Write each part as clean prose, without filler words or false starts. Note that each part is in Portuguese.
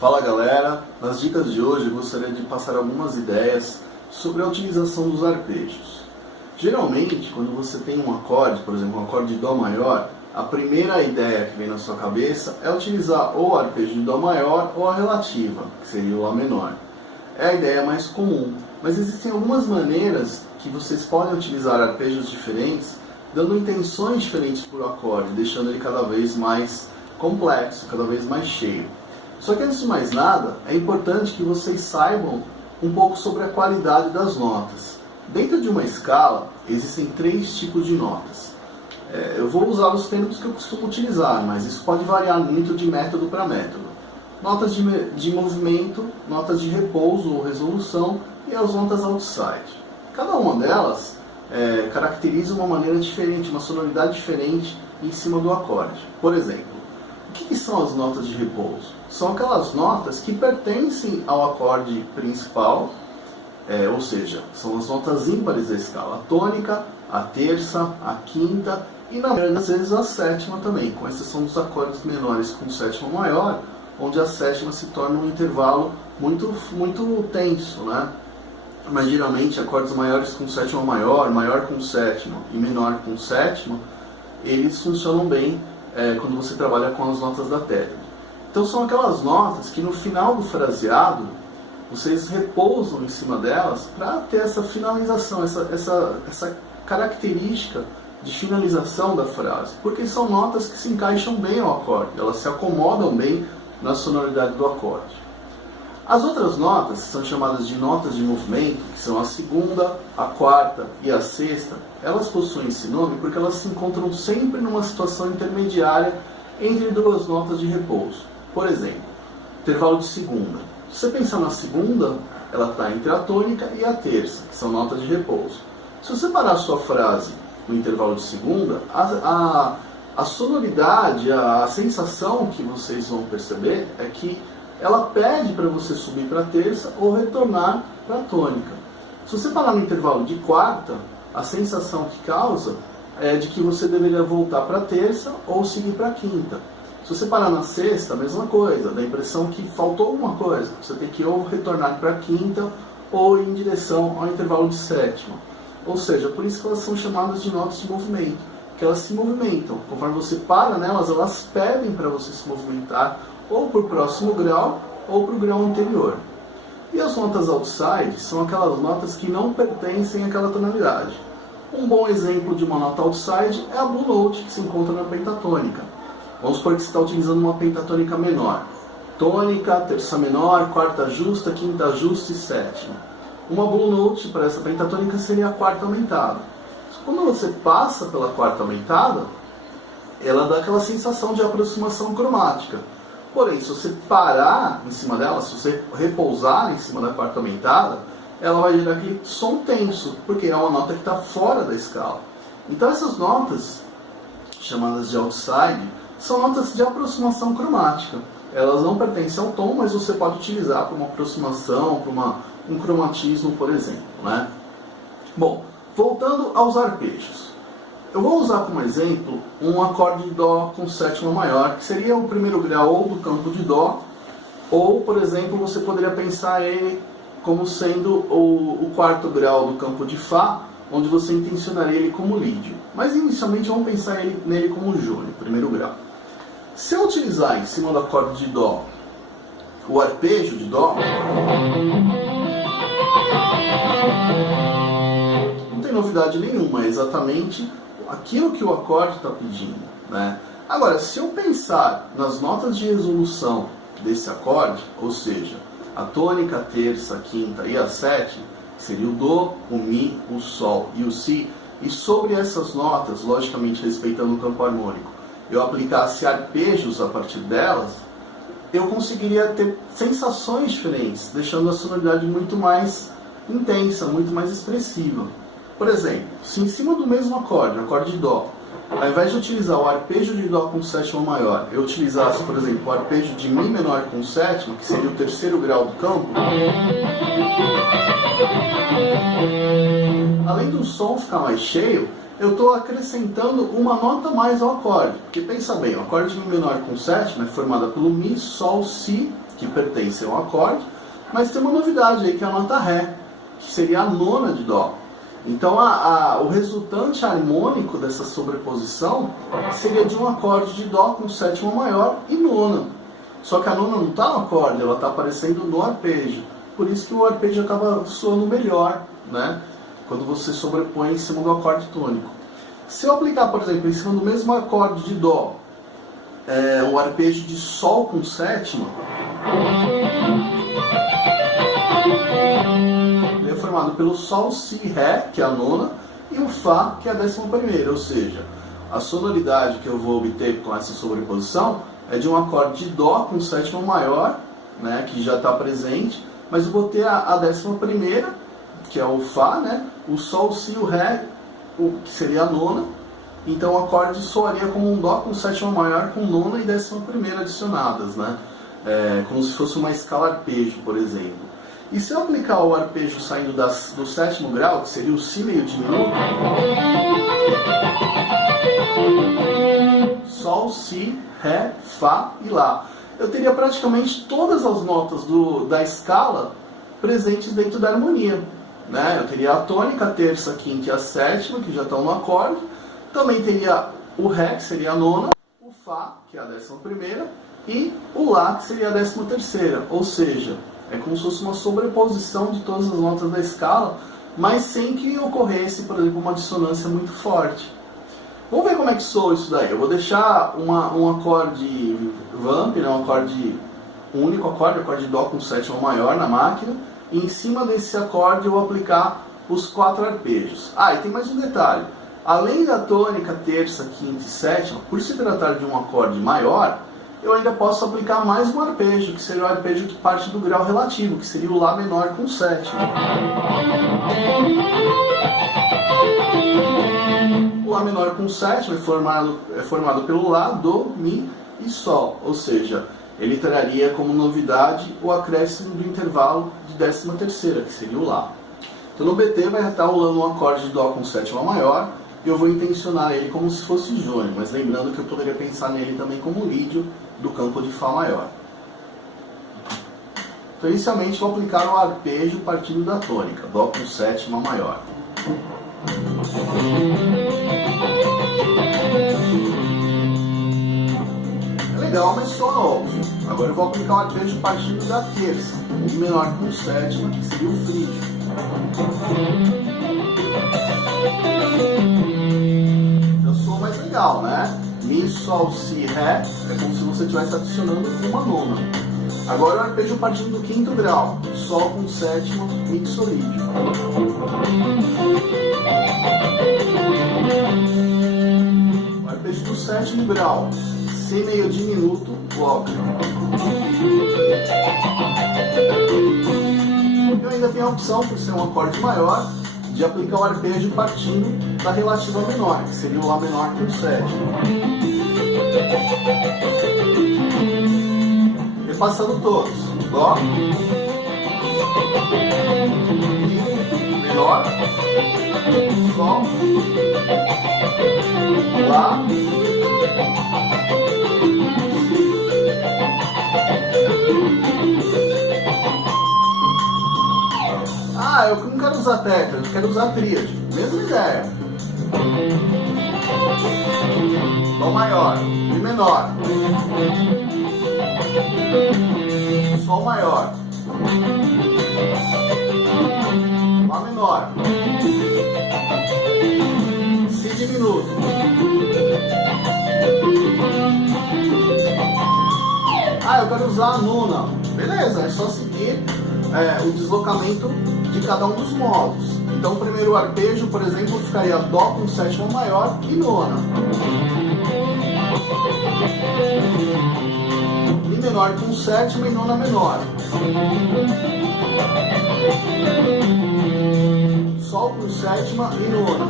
Fala galera, nas dicas de hoje eu gostaria de passar algumas ideias sobre a utilização dos arpejos. Geralmente, quando você tem um acorde, por exemplo, um acorde de Dó maior, a primeira ideia que vem na sua cabeça é utilizar ou o arpejo de Dó maior ou a relativa, que seria o Lá menor. É a ideia mais comum, mas existem algumas maneiras que vocês podem utilizar arpejos diferentes, dando intenções diferentes para o acorde, deixando ele cada vez mais complexo, cada vez mais cheio. Só que antes de mais nada, é importante que vocês saibam um pouco sobre a qualidade das notas. Dentro de uma escala, existem 3 tipos de notas. Eu vou usar os termos que eu costumo utilizar, mas isso pode variar muito de método para método. Notas de movimento, notas de repouso ou resolução e as notas outside. Cada uma delas caracteriza uma maneira diferente, uma sonoridade diferente em cima do acorde. Por exemplo, o que são as notas de repouso? São aquelas notas que pertencem ao acorde principal, ou seja, são as notas ímpares da escala, a tônica, a terça, a quinta e na maioria das vezes a sétima também, com exceção dos acordes menores com sétima maior, onde a sétima se torna um intervalo muito tenso, né? Mas geralmente acordes maiores com sétima maior, maior com sétima e menor com sétima, eles funcionam bem quando você trabalha com as notas da tétrade. Então são aquelas notas que no final do fraseado vocês repousam em cima delas para ter essa finalização, essa característica de finalização da frase, porque são notas que se encaixam bem ao acorde, elas se acomodam bem na sonoridade do acorde. As outras notas são chamadas de notas de movimento, que são a segunda, a quarta e a sexta. Elas possuem esse nome porque elas se encontram sempre numa situação intermediária entre 2 notas de repouso. Por exemplo, intervalo de segunda. Se você pensar na segunda, ela está entre a tônica e a terça, que são notas de repouso. Se você parar a sua frase no intervalo de segunda, a sonoridade, a sensação que vocês vão perceber é que ela pede para você subir para a terça ou retornar para a tônica. Se você parar no intervalo de quarta, a sensação que causa é de que você deveria voltar para a terça ou seguir para a quinta. Se você parar na sexta, a mesma coisa, dá a impressão que faltou alguma coisa. Você tem que ou retornar para a quinta ou ir em direção ao intervalo de sétima. Ou seja, por isso que elas são chamadas de notas de movimento, que elas se movimentam. Conforme você para nelas, elas pedem para você se movimentar ou para o próximo grau ou para o grau anterior. E as notas outside são aquelas notas que não pertencem àquela tonalidade. Um bom exemplo de uma nota outside é a Blue Note, que se encontra na pentatônica. Vamos supor que você está utilizando uma pentatônica menor. Tônica, terça menor, quarta justa, quinta justa e sétima. Uma Blue Note para essa pentatônica seria a quarta aumentada. Quando você passa pela quarta aumentada, ela dá aquela sensação de aproximação cromática. Porém, se você parar em cima dela, se você repousar em cima da quarta aumentada, ela vai gerar aquele som tenso, porque é uma nota que está fora da escala. Então essas notas, chamadas de outside, são notas de aproximação cromática. Elas não pertencem ao tom, mas você pode utilizar para uma aproximação, para um cromatismo, por exemplo, né? Bom, voltando aos arpejos. Eu vou usar como exemplo um acorde de Dó com sétima maior, que seria o primeiro grau ou do campo de Dó, ou, por exemplo, você poderia pensar ele como sendo o quarto grau do campo de Fá, onde você intencionaria ele como lídio. Mas inicialmente vamos pensar nele como jônio, primeiro grau. Se eu utilizar em cima do acorde de Dó o arpejo de Dó, não tem novidade nenhuma, é exatamente aquilo que o acorde está pedindo, né? Agora, se eu pensar nas notas de resolução desse acorde, ou seja, a tônica, a terça, a quinta e a sétima, que seria o Dó, o Mi, o Sol e o Si, e sobre essas notas, logicamente respeitando o campo harmônico, eu aplicasse arpejos a partir delas, eu conseguiria ter sensações diferentes, deixando a sonoridade muito mais intensa, muito mais expressiva. Por exemplo, se em cima do mesmo acorde, acorde de Dó, ao invés de utilizar o arpejo de Dó com sétima maior, eu utilizasse, por exemplo, o arpejo de Mi menor com sétima, que seria o terceiro grau do campo, além do som ficar mais cheio, eu estou acrescentando uma nota mais ao acorde. Porque pensa bem, o acorde de Mi menor com sétima é formado pelo Mi, Sol, Si que pertencem ao acorde, mas tem uma novidade aí que é a nota Ré, que seria a nona de Dó. Então o resultante harmônico dessa sobreposição seria de um acorde de Dó com sétima maior e nona. Só que a nona não está no acorde, ela está aparecendo no arpejo. Por isso que o arpejo acaba soando melhor, né? Quando você sobrepõe em cima do acorde tônico. Se eu aplicar, por exemplo, em cima do mesmo acorde de Dó, o arpejo de Sol com sétima, ele é formado pelo Sol, Si, Ré, que é a nona, e o Fá, que é a 11ª, ou seja, a sonoridade que eu vou obter com essa sobreposição é de um acorde de Dó com sétima maior, né, que já está presente, mas eu botei a 11ª, que é o Fá, né, o Sol, Si, o Ré, que seria a nona, então o acorde soaria como um Dó com sétima maior, com nona e 11ª adicionadas, né, como se fosse uma escala arpejo, por exemplo. E se eu aplicar o arpejo saindo do sétimo grau, que seria o Si meio diminuto, Sol, Si, Ré, Fá e Lá, eu teria praticamente todas as notas da escala presentes dentro da harmonia, né? Eu teria a tônica, a terça, a quinta e a sétima, que já estão no acorde. Também teria o Ré, que seria a nona, o Fá, que é a 11ª, e o Lá, que seria a 13ª. Ou seja, é como se fosse uma sobreposição de todas as notas da escala, mas sem que ocorresse, por exemplo, uma dissonância muito forte. Vamos ver como é que soa isso daí. Eu vou deixar um acorde vamp, né, um único acorde de Dó com sétima maior na máquina, e em cima desse acorde eu vou aplicar os 4 arpejos. E tem mais um detalhe. Além da tônica, terça, quinta e sétima, por se tratar de um acorde maior, eu ainda posso aplicar mais um arpejo, que seria o arpejo que parte do grau relativo, que seria o Lá menor com sétima. O Lá menor com sétima é formado pelo Lá, Dó, Mi e Sol, ou seja, ele traria como novidade o acréscimo do intervalo de 13ª, que seria o Lá. Então no BT vai estar rolando um acorde de Dó com sétima maior, e eu vou intencionar ele como se fosse jônio, mas lembrando que eu poderia pensar nele também como lídio do campo de Fá maior. Então inicialmente vou aplicar o arpejo partindo da tônica, Dó com sétima maior. É legal, mas soa óbvio. Agora eu vou aplicar o arpejo partindo da terça, Mi menor com sétima, que seria o frígio. Já soa mais legal, né? Mi, Sol, Si, Ré, é como se você estivesse adicionando uma nona. Agora o arpejo partindo do quinto grau, Sol com sétima, mixolídio. O arpejo do sétimo grau, Si meio diminuto, Glóquio. Eu ainda tenho a opção, por ser um acorde maior, de aplicar o arpejo partindo da relativa menor, que seria o Lá menor com sétima. Repassando todos. Dó, Mi menor, Sol, Lá, eu não quero usar tétrade, eu quero usar tríade. Mesma ideia. Dó maior, Mi menor, Sol maior, Lá menor, Si diminuto, eu quero usar a nona. Beleza, é só seguir o deslocamento de cada um dos modos. Então o primeiro arpejo, por exemplo, ficaria Dó com sétima maior e nona. Mi menor com sétima e nona menor. Sol com sétima e nona.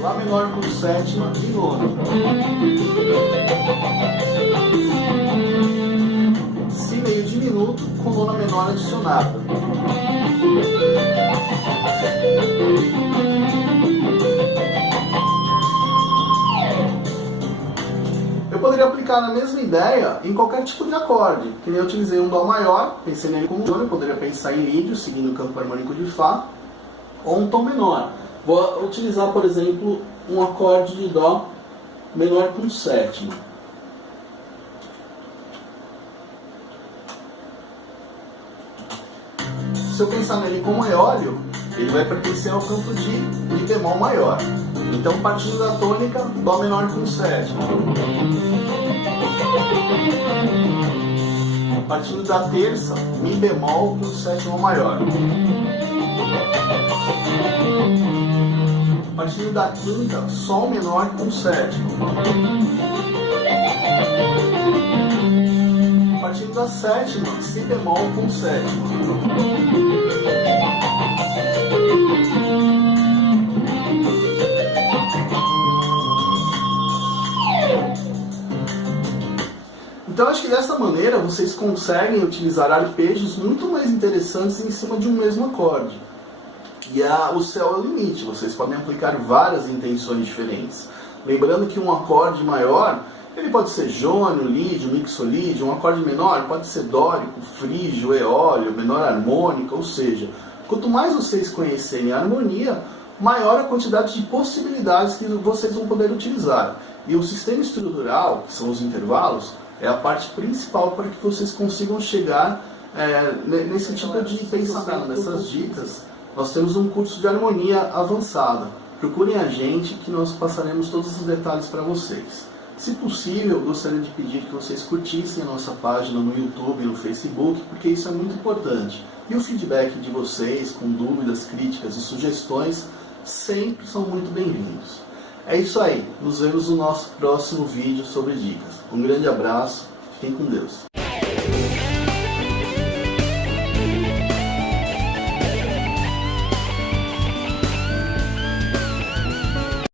Lá menor com sétima e nona. Si meio diminuto com nona menor adicionada. Eu aplicar a mesma ideia em qualquer tipo de acorde. Que nem eu utilizei um Dó maior, pensei nele como jônio, poderia pensar em lídio, seguindo o campo harmônico de Fá, ou um tom menor. Vou utilizar, por exemplo, um acorde de Dó menor com sétima. Se eu pensar nele como eólio, ele vai pertencer ao campo de Mi bemol maior. Então, partindo da tônica, Dó menor com sétima. Partindo da terça, Mi bemol com sétima maior. Partindo da quinta, Sol menor com sétima. Partindo da sétima, Si bemol com sétima. Então acho que dessa maneira vocês conseguem utilizar arpejos muito mais interessantes em cima de um mesmo acorde. E o céu é o limite, vocês podem aplicar várias intenções diferentes. Lembrando que um acorde maior, ele pode ser jônio, lídio, mixolídio, um acorde menor pode ser dórico, frígio, eólio, menor harmônica, ou seja, quanto mais vocês conhecerem a harmonia, maior a quantidade de possibilidades que vocês vão poder utilizar. E o sistema estrutural, que são os intervalos, é a parte principal para que vocês consigam chegar nesse tipo de pensamento. Nessas dicas, nós temos um curso de harmonia avançada. Procurem a gente que nós passaremos todos os detalhes para vocês. Se possível, eu gostaria de pedir que vocês curtissem a nossa página no YouTube e no Facebook, porque isso é muito importante. E o feedback de vocês, com dúvidas, críticas e sugestões, sempre são muito bem-vindos. É isso aí, nos vemos no nosso próximo vídeo sobre dicas. Um grande abraço, fiquem com Deus.